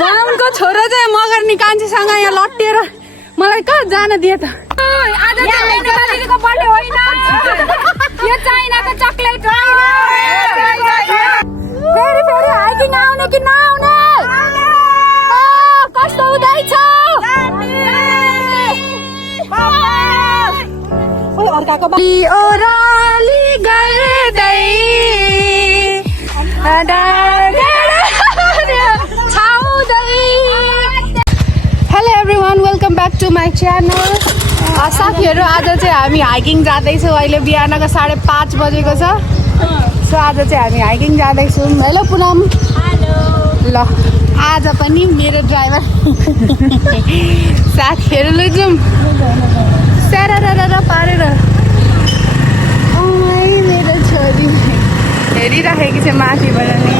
गाउँको छोरा चाहिँ मगर्नी कान्छीसँग यहाँ लट्टिएर मलाई कहाँ जान दिए त आज चाहिँ नेपालीको बर्थडे होइन यो चाइनाको चकलेट हो फेरि फेरि हाइकिङ आउने कि नआउने कस्तो हुँदैछ ओराली गर्दै hello everyone welcome back to my channel साथीहरू आज चाहिँ हामी हाइकिङ जाँदैछौँ अहिले बिहानको 5:30 बजेको छ सो आज चाहिँ हामी हाइकिङ जाँदैछौँ हेलो पुनम ल आज पनि मेरो ड्राइभर साथीहरू लैजाउँ स्यारा पारेर मेरो छोरी हेरिराखेकी छ माथिबाट नि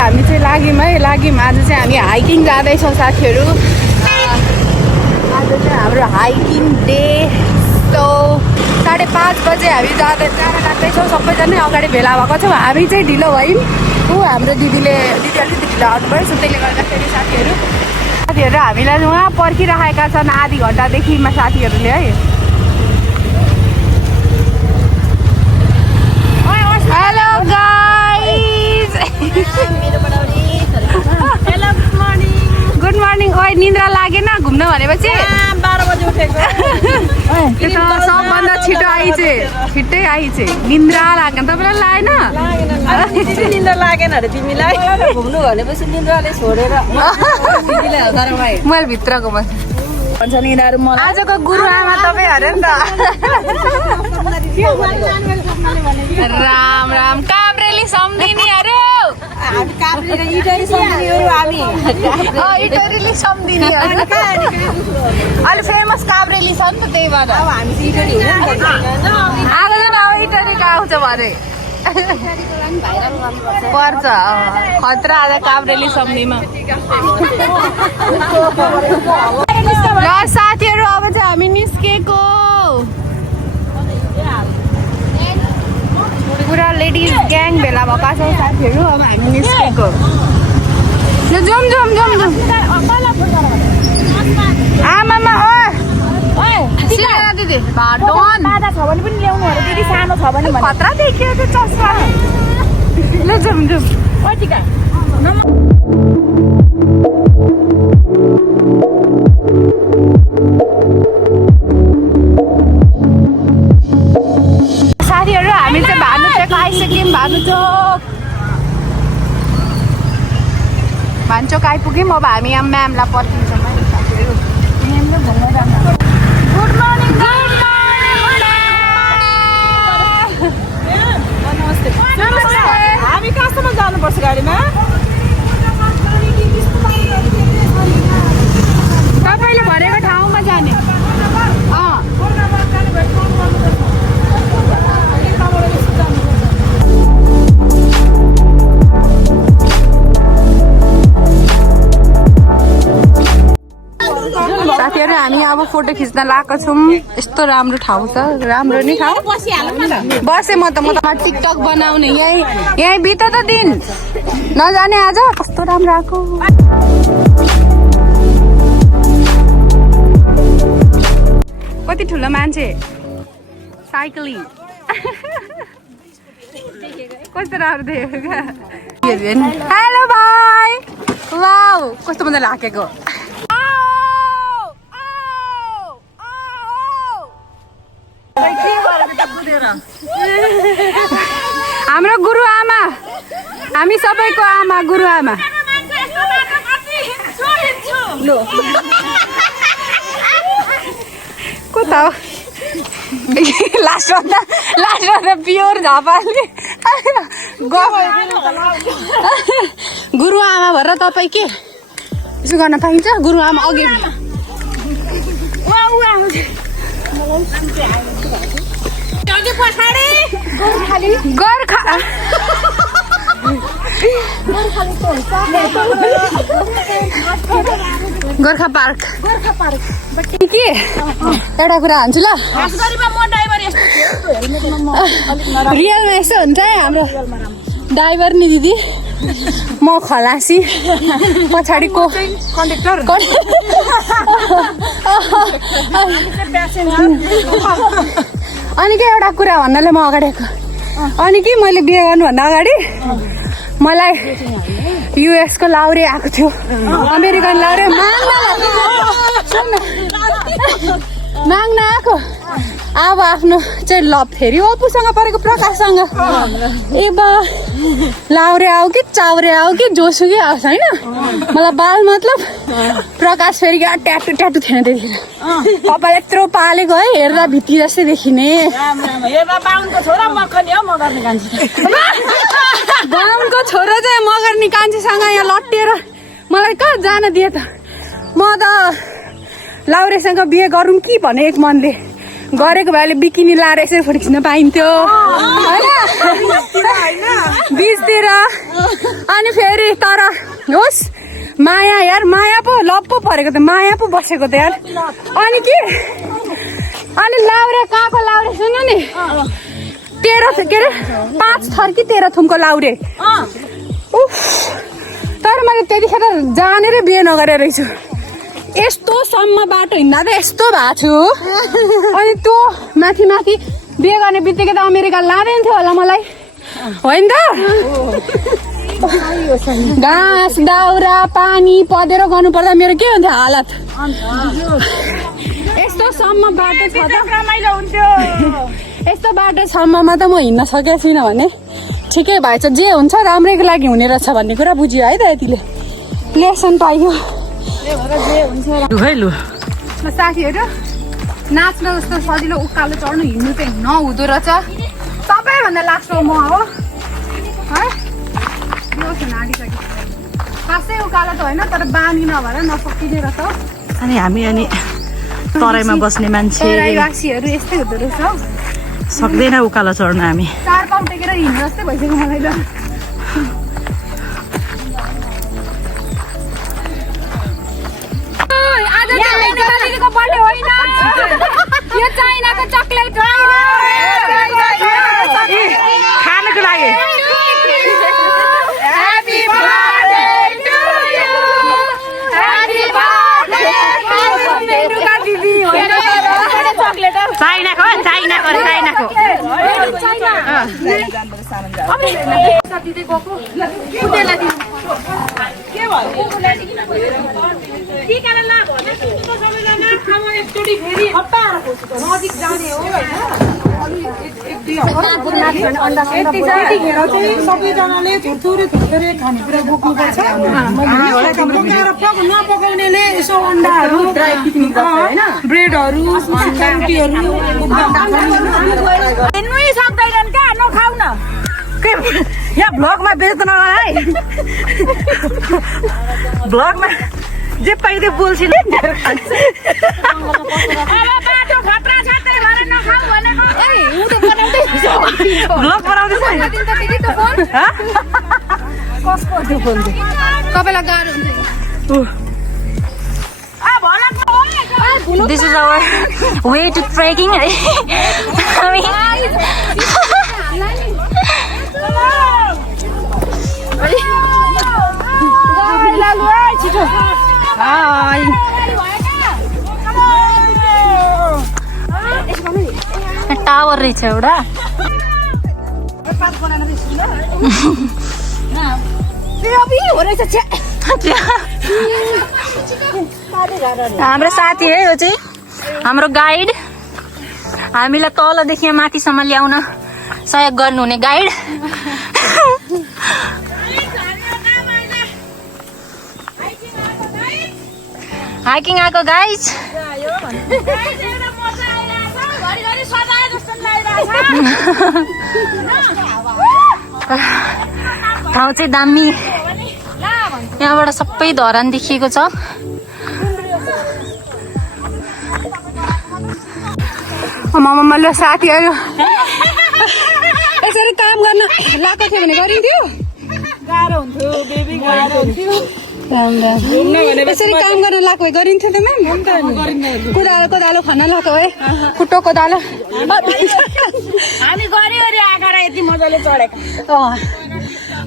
हामी चाहिँ लाग्यौँ आज चाहिँ हामी हाइकिङ जाँदैछौँ साथीहरू आज चाहिँ हाम्रो हाइकिङ डे सो 5:30 बजे हामी जान लाग्दैछौँ सबैजना अगाडि भेला भएको छौँ हामी चाहिँ ढिलो भयौँ ऊ हाम्रो दिदीले अलिकति ढिलो आउनुभयो सो त्यसले गर्दाखेरि साथीहरू हामीलाई उहाँ पर्खिराखेका छन् आधी घन्टादेखि साथीहरूले है हेलो गाइज गुड मर्निङ ओइ निन्द्रा लागेन घुम्न भनेपछि 12 बजे उठेको त्यो त सबभन्दा छिट्टै आइछ निन्द्रा लागेन तपाईँलाई लागेन निन्द्रा लागेन अरे तिमीलाई घुम्नु भनेपछि निन्द्राले छोडेर मैले भित्रको भन्छ निन्द्राहरू मलाई आजको गुरुआमा तपाईँ अरे नि त राम राम काभ्रेली सम्धिनी अरे हामी काभ्रेली इटरी सम्धिनीहरू हामी इटरीले सम्धिनी अलि फेमस काभ्रेली छ नि त त्यही भएर अब हामी चाहिँ इटरी होइन आज अब इटरीको आउँछ भने पर्छ खतरा आज काभ्रेली सम्धिमा ल साथीहरू अब चाहिँ हामी निस्केको पुरा लेडिज ग्याङ भेला भएका छौँ साथीहरू अब हामी निस्केको जाउँ आमामा दिदी बाधा छ भने पनि ल्याउनु अरे दिदी सानो छ भने खतरा देखियो त्यो चस्मा ल जाउँ कतिका साथीहरू हामी चाहिँ भानुचोक आइसक्यौँ भानुचोक आइपुग्यौँ अब हामी यहाँ म्यामलाई पर्खिन्छौँ है साथीहरू म्यामले घुम्न जान्छ गुड मर्निङ हामी कहाँसम्म जानुपर्छ गाडीमा तपाईँले भनेको ठाउँमा जाने साथीहरू हामी अब फोटो खिच्न लगाएको छौँ यस्तो राम्रो ठाउँ छ राम्रो नि ठाउँ बसेँ म त टिकटक बनाउने यहीँ बित त दिन नजाने आज कस्तो राम्रो आएको कति ठुलो मान्छे साइक्लिङ कस्तो राम्रो देखेको हेलो भाइ वाउ कस्तो मजा लागेको हाम्रो गुरुआमा हामी सबैको आमा गुरुआमा कता हो लास्टमा प्योर झापाले गुरुआमा भएर तपाईँ के यसो गर्न पाइन्छ गुरुआमा अघि गोर्खा गोर्खा पार्क के एउटा कुरा भन्छु ल रियलमा यस्तो हुन्छ है हाम्रो ड्राइभर नि दिदी म खलासी पछाडिको कन्डक्टर अनि के एउटा कुरा भन्नाले म अगाडि आएको अनि कि मैले बिहे गर्नुभन्दा अगाडि मलाई युएसको लाउरे आएको थियो अमेरिकन लाउरे माग्न आएको अब आफ्नो चाहिँ लभ फेरि ओपुसँग परेको प्रकाशसँग ए बा लाउरे आऊ कि चाउरे आऊ कि जोसुकै आओस् होइन मलाई बाल मतलब प्रकाश फेरि ट्याटु ट्याटु थिएन त्यतिखेर कपाल यत्रो पालेको है हेर्दा भित्ती जस्तै देखिने बाहुनको छोरो चाहिँ मगर्नी कान्छेसँग यहाँ लट्टिएर मलाई कहाँ जान दिए त म त लाउरेसँग बिहे गरौँ कि भने एक मनले गरेको भएले बिकिनी लाएर यसरी फोटो खिच्न पाइन्थ्यो बिचतिर अनि फेरि तर होस् माया यार माया पो लभ पो परेको त माया पो बसेको त यार अनि के अनि लाउरे कहाँको लाउरे सुन्नु नि 13 के अरे 5 थर कि 13 थुमको लाउरे तर मैले त्यतिखेर जानेर बिहे नगरेर रहेछु यस्तो सम्म बाटो हिँड्दा त यस्तो भएको छु अनि त्यो माथि माथि बिहे गर्ने बित्तिकै त अमेरिका लाँदैन थियो होला मलाई होइन त घाँस दाउरा पानी पँधेरो गर्नु पर्दा मेरो के हुन्थ्यो हालत यस्तो सम्म बाटो छ त रमाइलो हुन्थ्यो यस्तो बाटो सम्ममा त म हिँड्न सकेको छुइनँ भने ठिकै भएछ जे हुन्छ राम्रैको लागि हुने रहेछ भन्ने कुरा बुझ्यो है त यतिले लेसन पाइयो साथीहरू नाच्न जस्तो सजिलो उकालो चढ्नु हिँड्नु चाहिँ नहुँदो रहेछ सबैभन्दा लास्टमा म हो है खासै उकालो त होइन तर बानी नभएर नसकिने रहेछ अनि हामी अनि तराईमा बस्ने मान्छे तराईवासीहरू यस्तै हुँदो रहेछ सक्दैन उकालो चढ्न हामी 4 पाउ टेकेर हिँड्नु जस्तै भइसक्यो मलाई त यो चाइनाको चकलेट खानको लागि चाइनाको नजिक जाने हो सबैजनाले थुरथुरे खानेकुरा बोक्नुपर्छ नपकाउनेले यसो अन्डाहरू ब्रेडहरू रोटीहरू हिँड्नै सक्दैनन् क्या नखाउ न यहाँ भ्लगमा बेच्न है भ्लगमा जे पाइदियो बोल्छु नि भ्लग बनाउँदैछ तपाईँलाई गाह्रो हुन्छ This is our way to trekking. Tower रहेछ एउटा हाम्रो साथी है यो चाहिँ हाम्रो गाइड हामीलाई तलदेखि माथिसम्म ल्याउन सहयोग गर्नुहुने गाइड हाइकिङ आएको गाइज ठाउँ चाहिँ दामी यहाँबाट सबै धरान देखिएको छ मम्माले साथीहरू यसरी काम गर्न लगाएको थियो भने गरिन्थ्यो गाह्रो हुन्थ्यो बेबी गाह्रो हुन्थ्यो यसरी काम गर्न लगाएको भए गरिन्थ्यो त म्याम कोदालो कोदालो खान लगाएको है कुटो कोदालो हामी गरी गरी आँखारा यति मजाले चढेको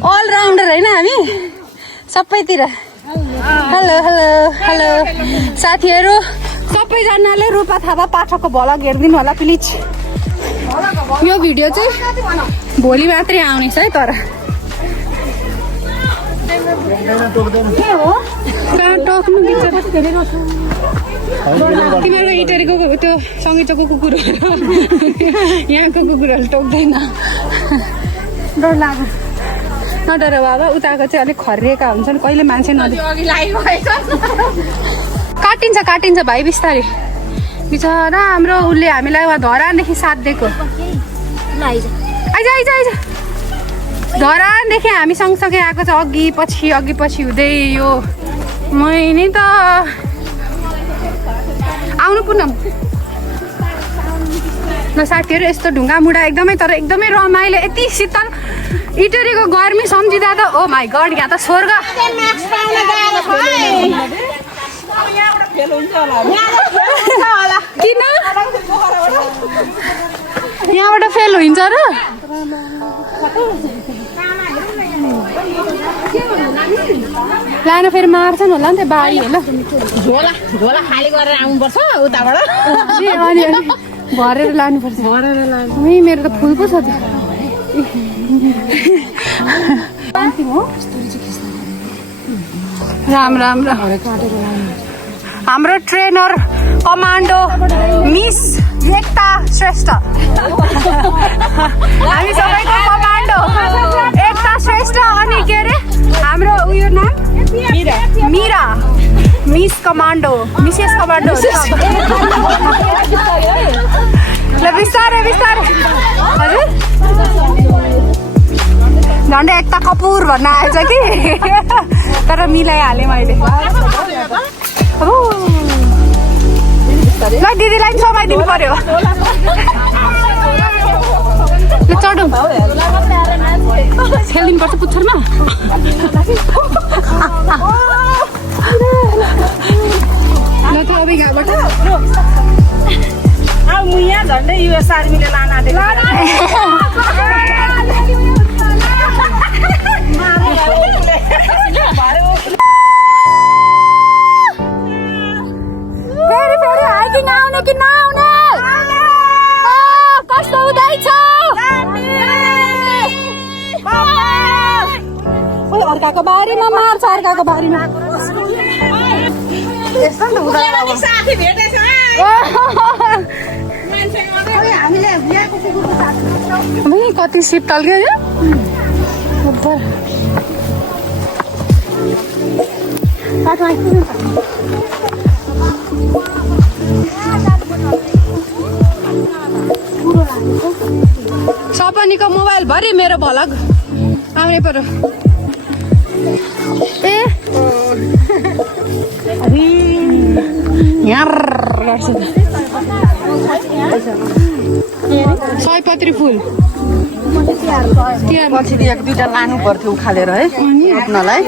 अलराउन्डर होइन हामी सबैतिर। हेलो हेलो हेलो साथीहरू, सबैजनाले रूपा थापा पाठकको भ्लग हेरिदिनु होला प्लिज। यो भिडियो चाहिँ भोलि मात्रै आउनेछ है। तर टक्नु तिमीहरूको इटरीको त्यो सङ्गीतको कुकुरहरू यहाँको कुकुरहरू टोक्दैन। डर लाग्यो। नडर बाबा, उताको चाहिँ अलिक खरिएका हुन्छन्, कहिले मान्छे काटिन्छ काटिन्छ भाइ बिस्तारै। बिचरा हाम्रो उसले हामीलाई धरानदेखि साथ दिएको। आइज आइज आइज धरानदेखि हामी सँगसँगै आएको छ, अघि पछि हुँदै यो मैले त आउनु पुनम ल साथीहरू। यस्तो ढुङ्गा मुढा एकदमै तर एकदमै रमाइलो, यति शीतल इटरीको गर्मी सम्झिँदा त ओ माई गड यहाँ त स्वर्ग। किन यहाँबाट फेल हुन्छ र? लानु फेरि मार्छन् होला नि त बारी होइन। झोला खाली गरेर आउनुपर्छ उताबाट अनि भरेर लानुपर्छ। मेरो त फुल पो छ त। राम राम राम। हाम्रो ट्रेनर कमान्डो मिस एकता श्रेष्ठ, हामी सबैको कमान्डो एकता श्रेष्ठ। अनि के अरे हाम्रो उयो नाम Mira, miss commando, Mrs commando. ल बिस्तारै बिस्तारै। हजुर झन्डै एकता कपुर भन्न आएछ कि तर मिलाइहालेँ मैले। ल दिदीलाई पनि समाइदिनु पर्यो। ल चढौँ, खेलिदिनुपर्छ पुच्छरमा। ल त अब यहाँबाट यहाँ झन्डै युएस आर्मीले लान आँटेको। फेरि फेरि हाइकिङ आउने कि नआउने? कस्तो हुँदैछ? अर्काको बारीमा मार्छ, अर्काको बारीमा। साथी भेटेछ कति शीतल क्या यो। सपनीको मोबाइल भरि मेरो भ्लग आउने पर्यो। ए सयपत्री फुल पछि एक दुईटा लानु पर्थ्यो उखालेर है रोप्नलाई।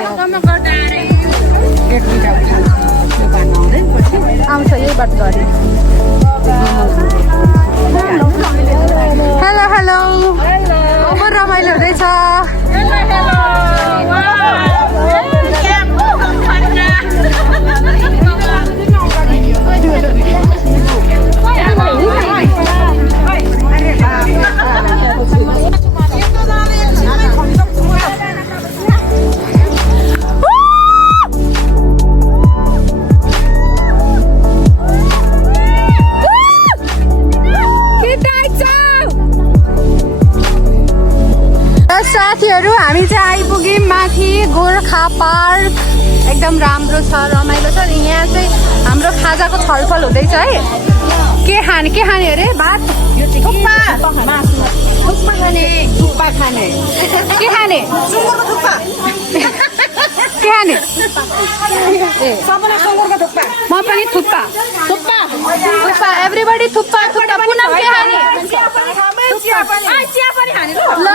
आउँछ यही बात गरी। हेलो हेलो, अब रमाइलो हुँदैछ। साथीहरू हामी चाहिँ आइपुग्यौँ माथि गोर्खा पार्क। एकदम राम्रो छ, रमाइलो छ। यहाँ चाहिँ हाम्रो खाजाको छलफल हुँदैछ है। के खाने अरे? भात, थुक्पा खाने, थुक्पा खाने, के खाने? सुँगुरको थुक्पा, के खाने? सबैलाई सुँगुरको थुक्पा। म पनि थुक्पा थुक्पा थुक्पा, एभ्रीबडी थुक्पा थुक्पा। पुनम के खाने? चिया पनि खाने ल।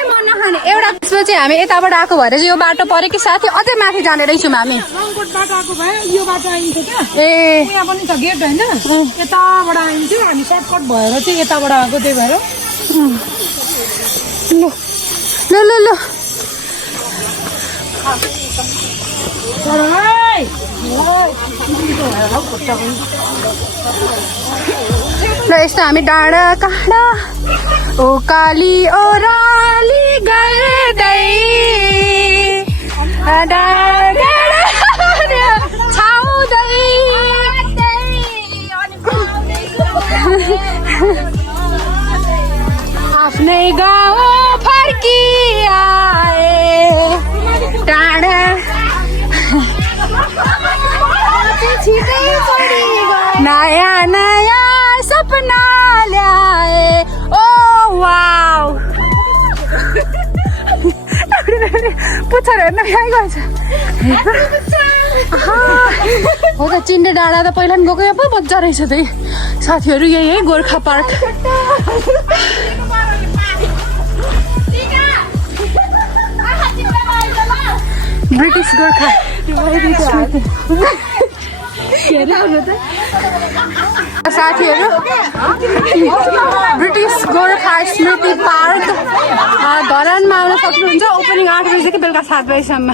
म नखाने एउटा। त्यसपछि हामी यताबाट आएको भएर चाहिँ यो बाटो पऱ्यो कि साथी अझै माथि जाने रहेछौँ हामी। रङकोटबाट आएको भए यो बाटो आइन्छ क्या। ए यहाँ पनि छ गेट होइन, यताबाट आइन्थ्यो। हामी सर्टकट भएर चाहिँ यताबाट आएको, त्यही भएर। ल ल ल ल ल यस्तो हामी डाँडा काँडा ओकाली ओराली गर्दै छाउँदै आफ्नै गाउँ फर्किआए टाढा नयाँ नयाँ सपना ल्याए ओ वाउ पुच्छर हेर्न आइगएछ हो त चिन्डे डाँडा त पहिला पनि गएको पो मजा रहेछ त्यही साथीहरू यही है गोर्खा पार्क ब्रिटिस गोर्खा साथीहरू ब्रिटिस गोर्खा स्मृति पार्क धरानमा आउन सक्नुहुन्छ ओपनिङ 8 बजीदेखि बेलुका 7 बजीसम्म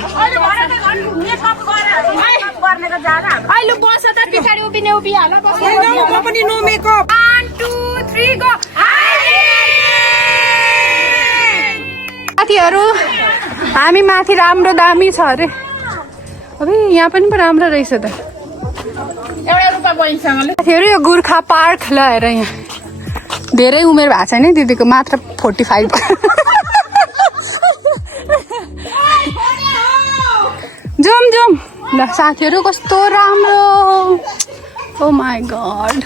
साथीहरू हामी माथि राम्रो दामी छ अरे अब यहाँ पनि पो राम्रो रहेछ त साथीहरू यो गोर्खा पार्क ल हेर यहाँ धेरै उमेर भएको छैन दिदीको मात्र 45 जाउँ जाउँ ल साथीहरू कस्तो राम्रो ओ माई गड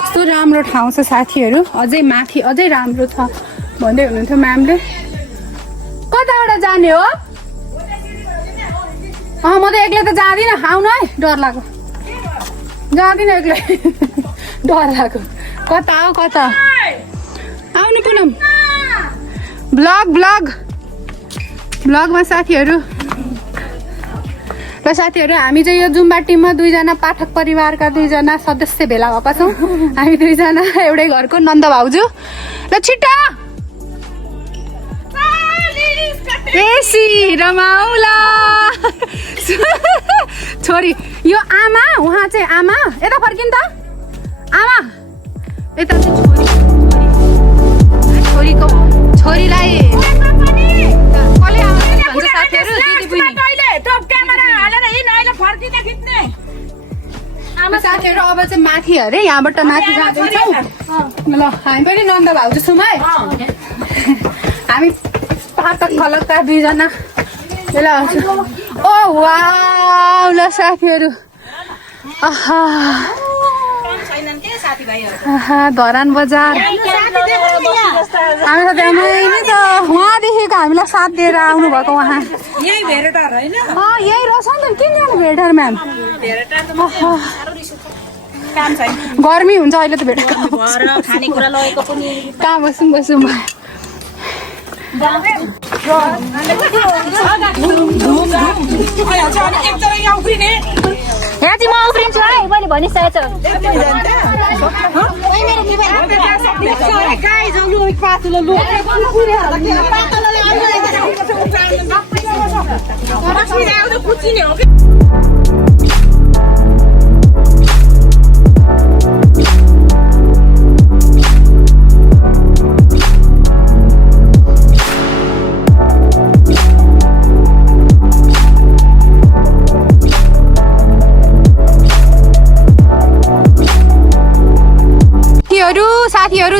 कस्तो राम्रो ठाउँ छ साथीहरू अझै माथि अझै राम्रो छ भन्दै हुनुहुन्थ्यो म्यामले कताबाट जाने हो म त एक्लै त जाँदिनँ आउनु है डर लाग्यो जाँदिनँ एक्लै डर लाग्यो कता हो कता आउनु पुनम ब्लगमा साथीहरू र साथीहरू हामी चाहिँ यो जुम्बा टिममा 2 जना पाठक परिवारका 2 जना सदस्य भेला भएका छौँ हामी 2 जना एउटै घरको नन्द भाउजू ल छिट्टा बेसी रमाउला छोरी यो आमा उहाँ चाहिँ आमा यता फर्किन् त आमा यता चाहिँ छोरीको छोरीलाई कसले आउँछ भन्छ साथीहरू दिदी बहिनी आमा साथीहरू अब चाहिँ माथि अरे यहाँबाट माथि जाँदैछौँ ल हामी पनि नन्द भाउजू छौँ है हामी पाठक खलकका 2 जना ल ओ वाउ ल साथीहरू आहा धरान बजार हामी साथीहरू नि त उहाँदेखिको हामीलाई साथ दिएर आउनु भएको उहाँ यही रहेछ नि त किन भेटर म्याम गर्मी हुन्छ अहिले त भेटेर कहाँ बसौँ यहाँ चाहिँ म उफ्रिन्छु है मैले भनिसकेको छु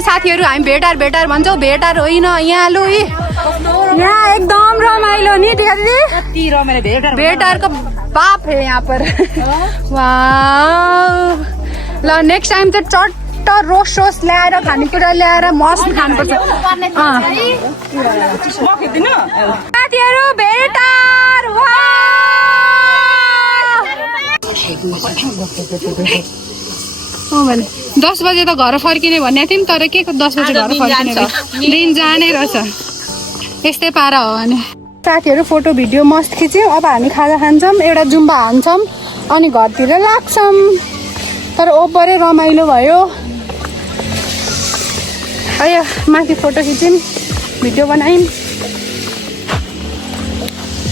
साथीहरू हामी भेटार भन्छौँ भेटार होइन यहाँ लु यहाँ एकदम रमाइलो नि दिदी भेटारको बाप है यहाँ पर वाउ ल नेक्स्ट टाइम चाहिँ चट्ट रोस ल्याएर खानेकुरा ल्याएर मस्त खानुपर्छ साथीहरू भेटार 10 बजे त घर फर्किने भनेको थियौँ तर के 10 बजे घर फर्किने दिन जाने रहेछ यस्तै पारा हो भने साथीहरू फोटो भिडियो मस्त खिच्यौँ अब हामी खाजा खान्छौँ एउटा जुम्बा हान्छौँ अनि घरतिर लाग्छौँ तर ओपरै रमाइलो भयो। आयो माथि फोटो खिच्यौँ, भिडियो बनायौँ।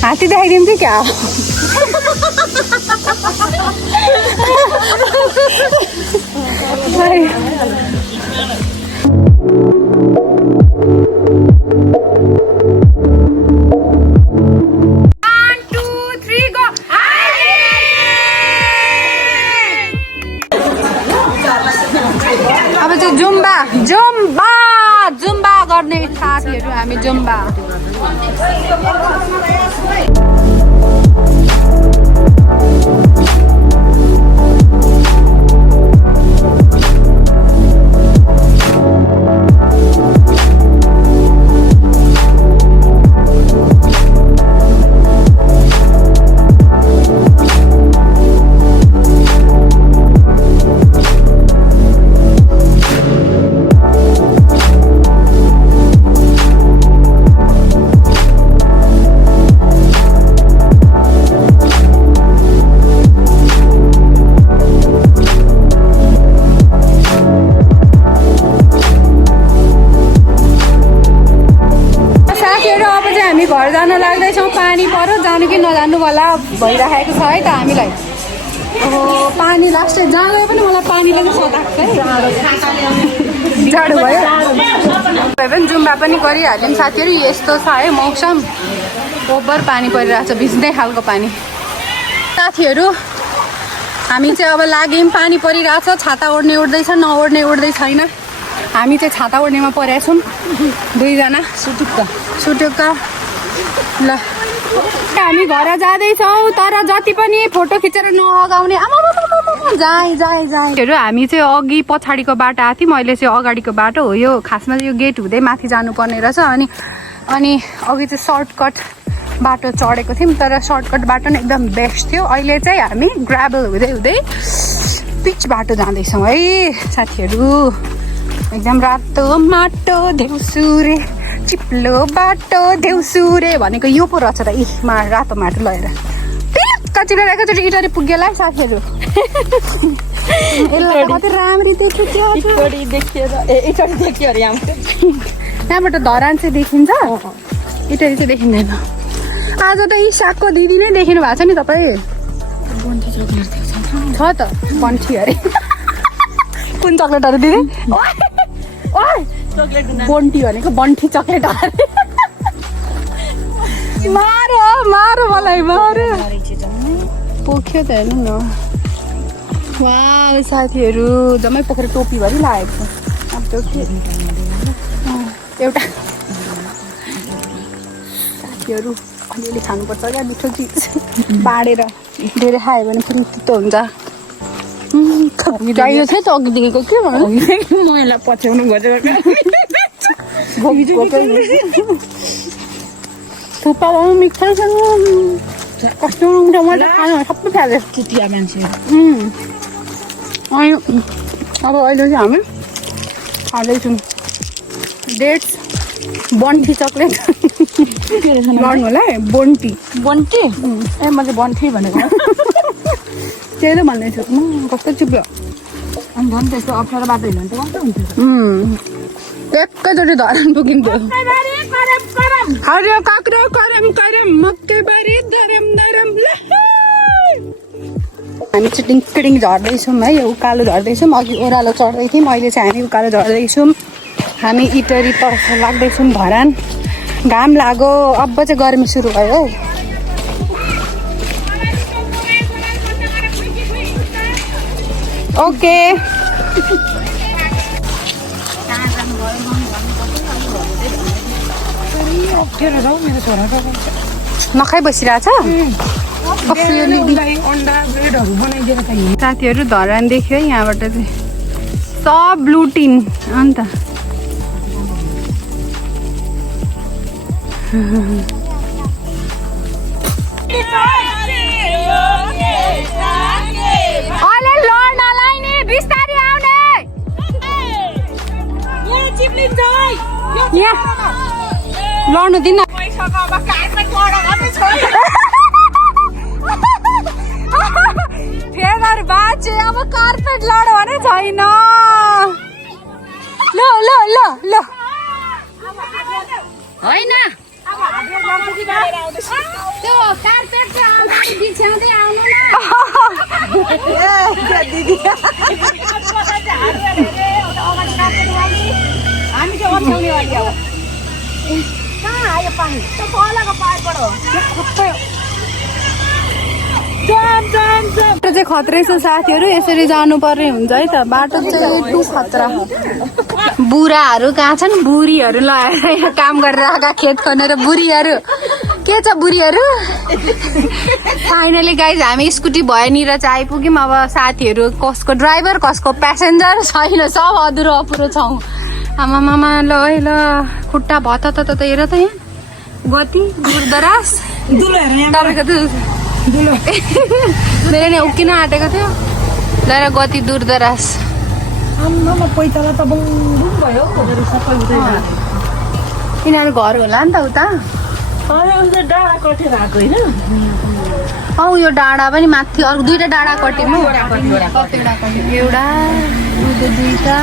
हात्ती देखाइदिन्छु क्या अब चाहिँ जुम्बा जुम्बा जुम्बा गर्ने साथीहरू हामी जुम्बा। घर जान लाग्दैछौँ। पानी पर्यो, जानु कि नजानु होला भइराखेको छ है त हामीलाई। अब पानी लास्ट जाँदै पनि मलाई पानीले चाहिँ सताएको है। जाडो भयो पनि जुम्बा पनि गरिहाल्यौँ साथीहरू। यस्तो छ है मौसम, ओभर पानी परिरहेको छ, भिज्दै खालको पानी। साथीहरू हामी चाहिँ अब लाग्यौँ, पानी परिरहेको छ। छाता ओढ्ने उड्दैछ, नओढ्ने उड्दै छैन। हामी चाहिँ छाता ओढ्नेमा परेका छौँ दुईजना सुटुक्क। ल हामी घर जाँदैछौँ, तर जति पनि फोटो खिचेर नअगाउने जाइहरू हामी चाहिँ अघि पछाडिको बाटो आएको थियौँ, अहिले चाहिँ अगाडिको बाटो हो। यो खासमा यो गेट हुँदै माथि जानुपर्ने रहेछ। अनि अघि चाहिँ सर्टकट बाटो चढेको थियौँ, तर सर्टकट बाटो नै एकदम बेस्ट थियो। अहिले चाहिँ हामी ग्राभल हुँदै हुँदै पिच बाटो जाँदैछौँ है साथीहरू। एकदम रातो माटो देउसुरे, चिप्लो बाटो देउसुरे भनेको यो पो रहेछ त। रातो माटो लगेर कतिवटा एकैचोटि इटरी पुगेला है साथीहरू। कति राम्ररी देखियो, त्यहाँबाट धरान चाहिँ देखिन्छ, इटरी चाहिँ देखिँदैन। आज त यी सागको दिदी नै देखिनु भएको छ नि तपाईँ। छ त बन्ठी अरे। कुन चक्लेटहरू दिदी? बन्टी भनेको बन्ठी चक्लेट। मारो मलाई मारो पोख्यो त हेर्नु न। वाह साथीहरू जम्मै पोखेर टोपी भरि लागेको छ। अब त्यो के एउटा साथीहरू अलिअलि खानुपर्छ क्या मिठो चिज, बाँडेर धेरै खायो भने फेरि तितो हुन्छ। चाहियो थियो त अघिदेखिको के भन्नु, मैला पछ्याउनु खोजेको थुक्पा मिठो छ कस्तो मिठो। मैले खानु सबै फ्याले चुतिया मान्छे। अनि अब अहिले चाहिँ हामी खाँदैछौँ डेट्स बन्ठी चक्लेट। गर्नु होला है बन्टी बन्टी। ए म चाहिँ बन्ठी भनेको त्यही त भन्दैछु। कस्तो चिप्लो अनि झन् त्यस्तो अप्ठ्यारो बाटो हिँड्नु त कस्तो हुन्छ। एकैचोटि धरान पुगिन्थ्यो। हरियो काक्रो करम करम मकैबारी धरम धरम। हामी चाहिँ टिङ्किडिङ झर्दैछौँ है, उकालो झर्दैछौँ। अघि ओह्रालो चढ्दै थियौँ, अहिले चाहिँ हामी उकालो झर्दैछौँ। हामी इटरी तर्फ लाग्दैछौँ धरान। घाम लाग्यो, अब चाहिँ गर्मी सुरु भयो है। ओके नखाइ बसिरहेछ साथीहरू। धरान देख्यो है यहाँबाट चाहिँ सब लुटिन अन्त। लड्नु दिन फेदर बाँच्यो अब कार्पेट लड भने छैन ल ल ल ल होइन त्यो कार्पेट चाहिँ बिछ्याउँदै आउनु न हामी चाहिँ ओछ्याउने वाली अब कहाँ आयो पानी त्यो बलाको पारबाट हो बाटो चाहिँ खत्रै छ साथीहरू यसरी जानुपर्ने हुन्छ है त बाटो चाहिँ टु खतरा बुढाहरू कहाँ छन् बुढीहरू लगाएर काम गरेर आएका खेत खनेर बुढीहरू के छ बुढीहरू फाइनली गाइज हामी स्कुटी भएनिर चाहिँ आइपुग्यौँ अब साथीहरू कसको ड्राइभर कसको प्यासेन्जर छैन सब अधुरो अपुरो छौँ आमामामा ल है ल खुट्टा भत त हेर त यहाँ गति दूरदराज तपाईँको त मेरो नि उक्किन आँटेको थियो तर गति दूरदराज पैताला त बङ्गुम भयो सबै यिनीहरू घर होला नि त उता डाँडा कटेर आएको होइन औ यो डाँडा पनि माथि अरू दुईटा डाँडा कटेमा एउटा दुईटा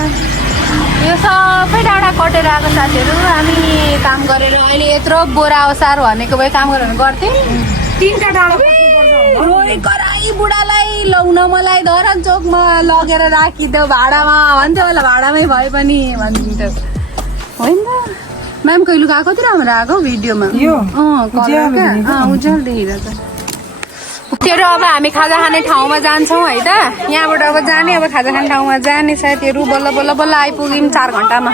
यो सबै डाँडा कटेर आएको साथीहरू हामी काम गरेर अहिले यत्रो बोरा अवसार भनेको भए काम गरेर गर्थ्यौँ 3टा डाँडा रोइ कराई बुढालाई लौन मलाई धरन चोकमा लगेर राखिदेऊ भाडामा भन्थ्यो होला भाडामै भए पनि भन्थ्यो होइन त म्याम कहिले गएको थियो राम्रो आएको भिडियोमा उज्यालो देखिरहेको तेरो अब हामी खाजा खाने ठाउँमा जान्छौँ है त यहाँबाट अब जाने अब खाजा खाने ठाउँमा जाने साथीहरू बल्ल बल्ल बल्ल आइपुग्यौँ 4 घन्टामा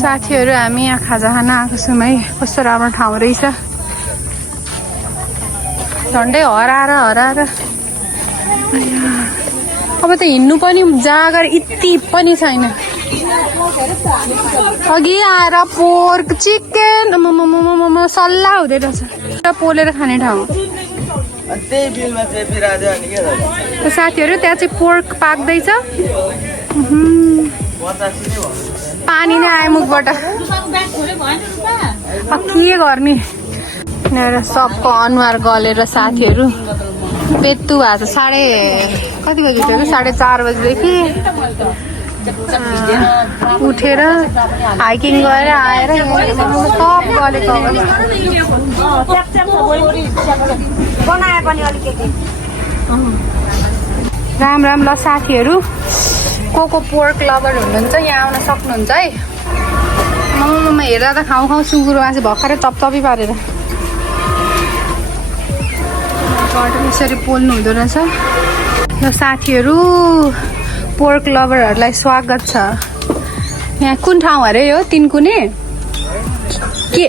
साथीहरू हामी यहाँ खाजा खान आएको छौँ है कस्तो राम्रो ठाउँ रहेछ झन्डै हराएर अब त हिँड्नु पनि जागर यति पनि छैन अघि आएर पोर्क चिकन सल्लाह हुँदै रहेछ पोलेर खाने ठाउँ साथीहरू त्यहाँ चाहिँ पोर्क पाक्दैछ पानी नै आयो मुखबाट के गर्ने सबको अनुहार गलेर साथीहरू पेत्तु भएको छ कति बजी थियो 4:30 बजीदेखि उठेर हाइकिङ गरेर आएर सब गलेको राम राम ल साथीहरू को पोर्क लभर हुनुहुन्छ यहाँ आउन सक्नुहुन्छ है हेर्दा त खाउँ सुँगुरो मासु भर्खरै चपचपी पारेर यसरी पोल्नु हुँदो रहेछ ल साथीहरू पोर्क लभरहरूलाई स्वागत छ यहाँ कुन ठाउँ अरे यो 3 कुने के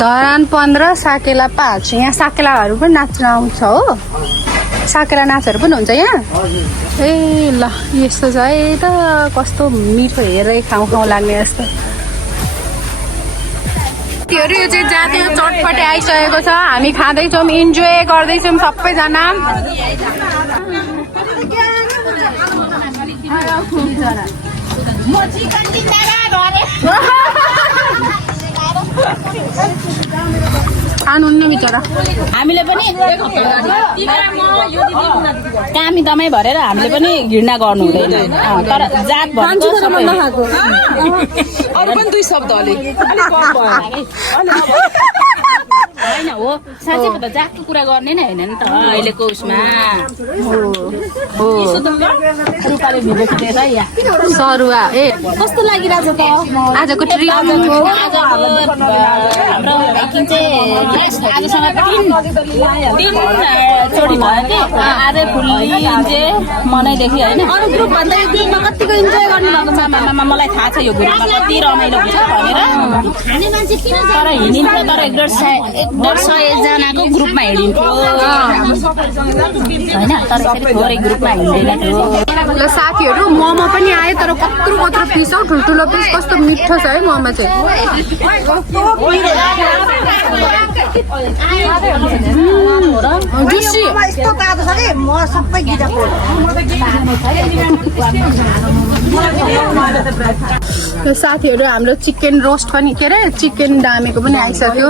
धरान 15 साकेला 5 यहाँ साकेलाहरू पनि नाच्न आउँछ हो साकेला नाचहरू पनि हुन्छ यहाँ ए ल यस्तो छ है त कस्तो मिठो हेरेरै खाउँ लाग्ने जस्तो यो चाहिँ जातीय चटपटे आइसकेको छ हामी खाँदैछौँ इन्जोय गर्दैछौँ सबैजना खानुहुन्न बिचरा हामीले पनि कामी दमाई भरेर हामीले पनि घृणा गर्नु हुँदैन तर जात भनेको अरू पनि 2 शब्द होइन हो साँच्चै त जातको कुरा गर्ने नै होइन नि त अहिलेको उसमा रूपाले भिडियो खिचेर सरुवा ए कस्तो लागिरहेछ त आजको ट्रिप हाम्रो हाइकिङ चाहिँ आजसँग 3 चोटि भयो कि आजै फुल्ली इन्जोय मनैदेखि होइन अरू ग्रुप भन्दा यो ग्रुपमा कतिको इन्जोय गर्नुभएको छ मलाई थाहा छ यो ग्रुपमा कति रमाइलो हुन्छ भनेर तर हिँडिन्छ तर 150 जनाको ग्रुपमा हिँडिन्थ्यो होइन तर थोरै ग्रुपमा हिँड्दैन थियो ल साथीहरू मोमो पनि आयो तर कत्रो पिस हौ ठुल्ठुलो पिस कस्तो मिठो छ है मोमो चाहिँ साथीहरू हाम्रो चिकन रोस्ट पनि के अरे चिकन डामेको पनि आइसक्यो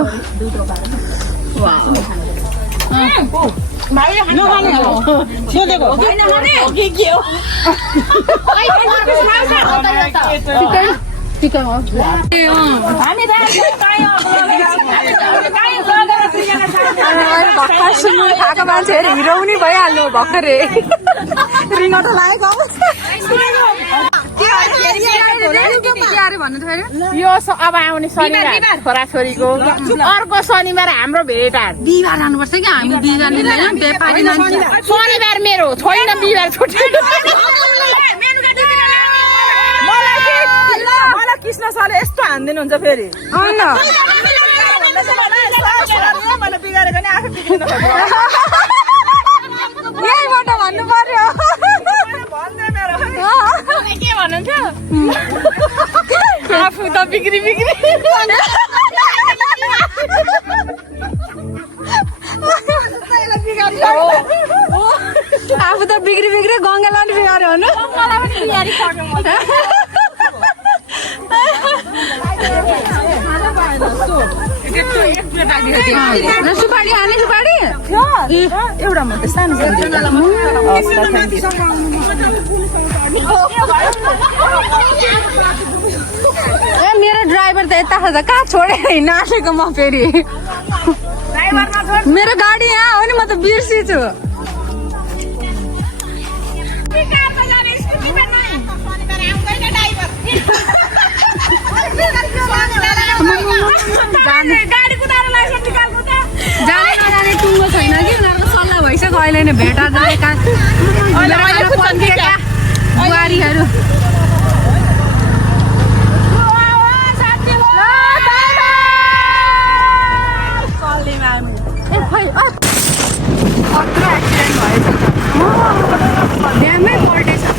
भर्खर सुन्नु खाएको मान्छेहरू हिरो पनि भइहाल्नु भर्खरै रिङ्गटो लागेको भन्नु थियो यो अब आउने शनिबार छोराछोरीको अर्को शनिबार हाम्रो भेटहाट बिहिबार जानुपर्छ कि हामी बिहिबार व्यापारी मान्छे शनिबार मेरो छैन बिहिबार छुट्टी मलाई कृष्ण सरले यस्तो हान्दिनुहुन्छ फेरि यहीँबाट भन्नु पर्यो के भन्नुहुन्थ्यो आफू त बिक्री आफू त बिग्री गङ्गालाई बिगाऱ्यो भन्नु सुपारी खाने सुपारी एउटा मात्रै सानो ए मेरो ड्राइभर त यता छ त कहाँ छोडेर हिँड्न आँटेको म फेरि मेरो गाडी यहाँ हो नि म त बिर्सिछु जाने टुङ्गो छैन कि उनीहरूको सल्लाह भइसक्यो अहिले नै भेटा जाने बुहारीहरू ड्यामै पल्टेछ